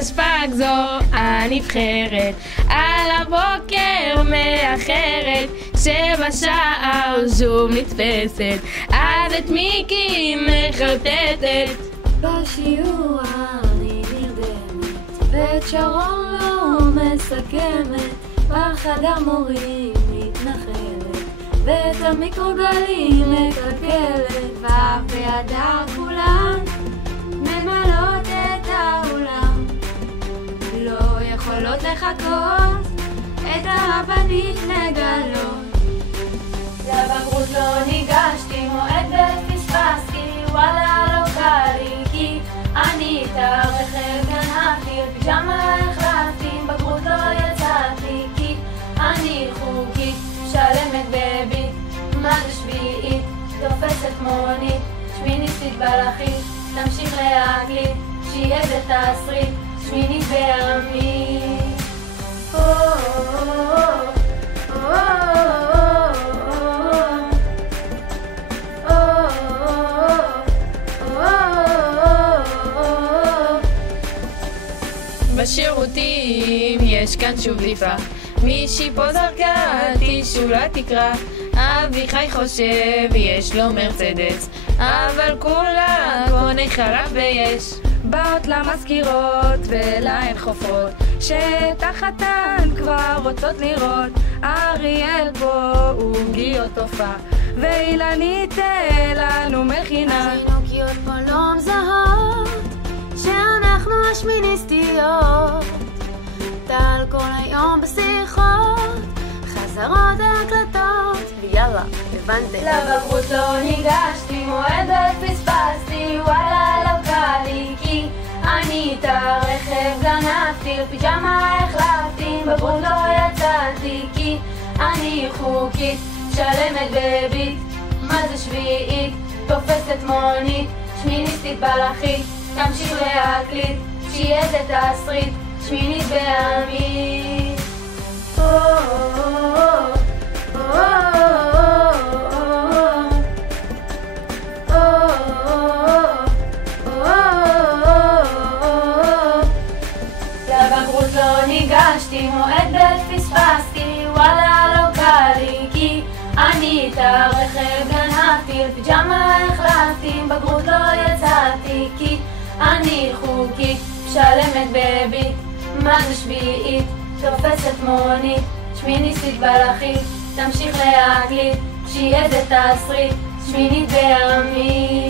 השפק זו הנבחרת, על הבוקר מאחרת, שבשעה שוב נתפסת, אז את מיקי מחרטטת. בשיעור אני נרדמת, ואת שרון לא מסכמת, בחדר מורים מתנחלת, ואת המיקרוגלים מקלקלת, ואף בידה כולן ממלאות את האולם, לא יכולות לחכות את הרבנית לגלות. לבגרות לא ניגשתי, מועד ופספסתי, וואלה לא קל לי, כי אני את הרכב גנבתי, את פיג'מה החלפתי, בגרות לא יצאתי, כי אני חוקית, שלמת בביט, מה זה שביעית, תופסת מונית, שמיניסטית בלחית, תמשיך להקליט, שיהיה זה תסריט, שמינית בעמית. בשירותים יש כאן שוב דליפה, מישהי פה זרקה טישו לתקרה, אביחי חושב יש לו מרצדס, אבל כולה קונה חלב ויש. באות למזכירות ולהן חופרות, שתחתן כבר רוצות לראות, אריאל פה עוגיות תופעה, ואילנית לנו מכינה. הזינוקיות פה לא מזהות שאנחנו השמיניסטיות, טל כל היום בשיחות, חזרות הקלטות, ויאללה, הבנתם. לבגרות לא ניגשתי, מועד ופספסתי, וואלה לא קל לי, כי אני את הרכב גנבתי, לפיג'מה החלפתי, בגרות לא יצאתי, כי אני חוקית, שלמת בביט, מה זה שביעית, תופסת מונית, שמיניסטית בלחית, תמשיך להקליט, שיהיה זה תסריט, שמינית בעמית. לבגרות לא ניגשתי, מועד ופספסתי, וואלה לא קל לי, כי אני את הרכב גנבתי, לפיג'מה החלפתי, בגרות לא יצאתי, כי אני חוקית, שלמת בביט, מה זה שביעית, תופסת מונית, שמיניסטית בלחית, תמשיך להקליט, שיהיה זה תסריט, שמינית בעמית.